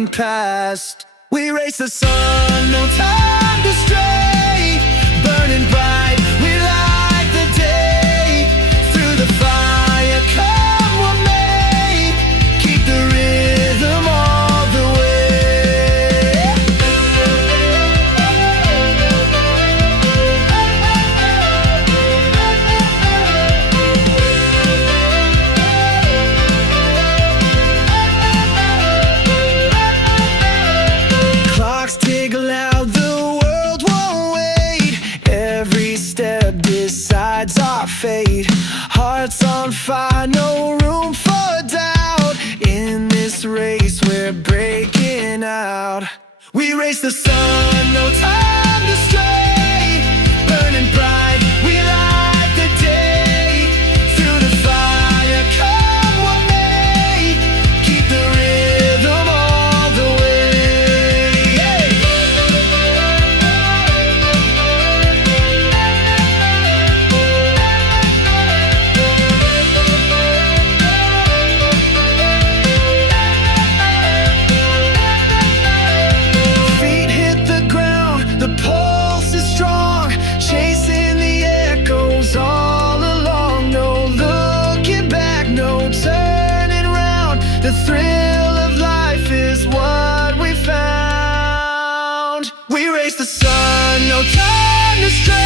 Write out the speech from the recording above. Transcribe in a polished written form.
flying past. We race the sun, no time to stray. Burning bright, we light the day. Through the fire, come what may. Keep the rhythm all the way. Clocks tick loud, the world won't wait. Every step decides our fate. Hearts on fire, no room for doubt. In this race we're breaking out. We race the sun, no time to stray. Burning bright, we light the day. Through the fire, come what may. Keep the rhythm all the way. Feet hit the ground, the pulse is strong. Chasing the echoes all along. No looking back, no turning round. The thrill of life is what we found. We race the sun, no time to stray.